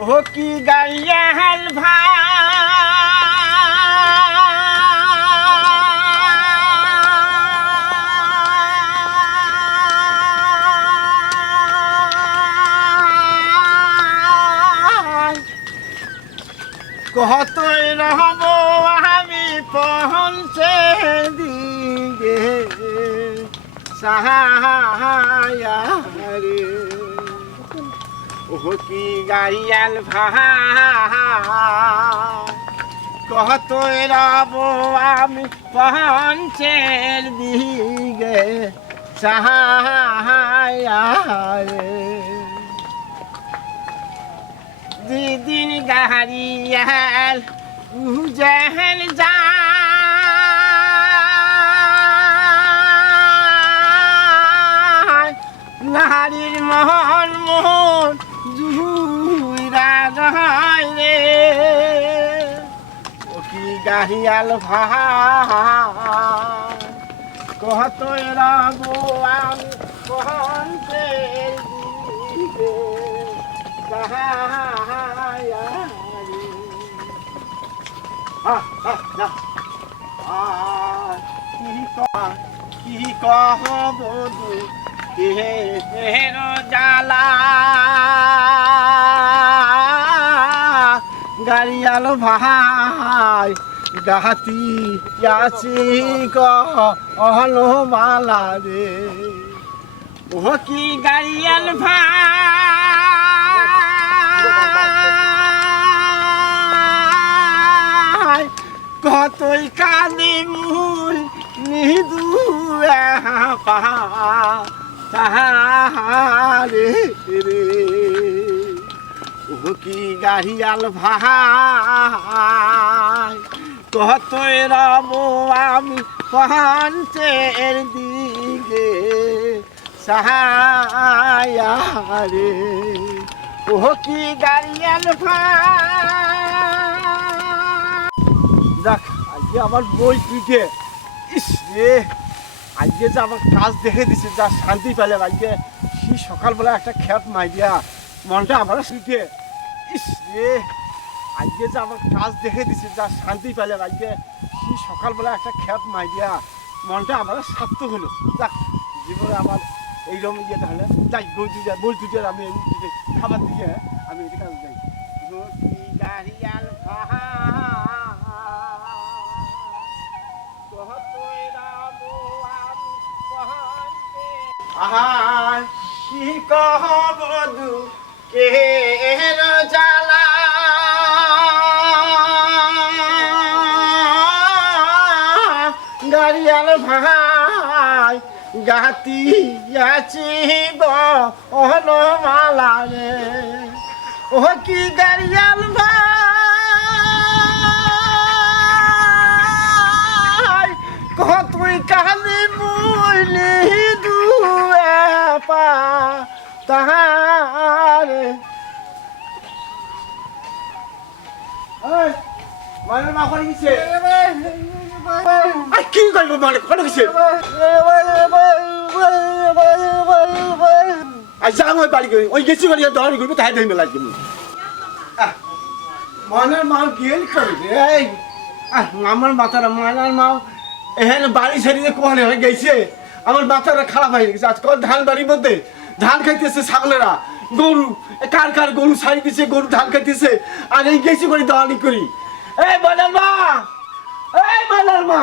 हो की गाड़िया हल कहते रहबो हामी पहुँचे दिगे सहाया रे ओहो की गाड़ियाल कहते रहबो हामी पहुँचे दिगे सहाया रे दिन गाड़ियाल उजहल जा नारीर मोहन मोहन जुहुरा रहाय रे ओ की गाड़ियाल कहतो रहबो आमी पहुँचे दिगे सहाया रे की कहबो केहनो जाला गाड़ियाल भाई गाती याची कहलो माला रे ओह की गाड़ियाल भाई कतई काली मुल निदुआ पा रे रे ओह की गाड़ियाल भाई कहते रहबो आमी पहुँचेर दिगे सहाया रे ओह की गाड़ियाल দেখ আজকে আমার বই পিঠে ইস রে আজকে যে আমার কাজ দেখে দিছে যা শান্তি পেলাম আজকে কি সকালবেলা একটা খ্যাপ মাইডিয়া মনটা আমার পিঠে ইস রে আজকে যে আমার কাজ দেখে দিছে যা শান্তি পেলাম আজকে কি সকালবেলা একটা খ্যাপ মাইডিয়া মনটা আমার সার্থক হলো যাক জীবনে আমার এইরকম ইয়ে তাহলে যাই বই তুই আমি খাবার দিয়ে আমি এটা কাজ যাই গাড়িয়াল আহার কি কহবধু কেহের জ্বালা গাড়িয়াল ভাই গাতি আছিব অনমালা রে ও কি গাড়িয়াল ভাই কহ তুই কালি মুইলি পা তাহারে মানে মা করে গেছে কি করবো মানে করে গেছে যাম ওই বাড়ি ওই গেছি বাড়ি দৌড়ি করবো তাই ধরে মেলা যাবো মনের মা গেল করবে আমার মাথার মনের মা এখানে বাড়ি ছেড়ে কোহানে হয়ে গেছে আমার মাথাটা খারাপ হয়ে গেছে আজকাল ধান বাড়ির মধ্যে ধান খাইতেছে ছাগলেরা গরু কার কার গরু ছাড়ি দিছে গরু ধান খাইতেছে আর এই গেছি করে দাঁড়ি করি এই বানার মা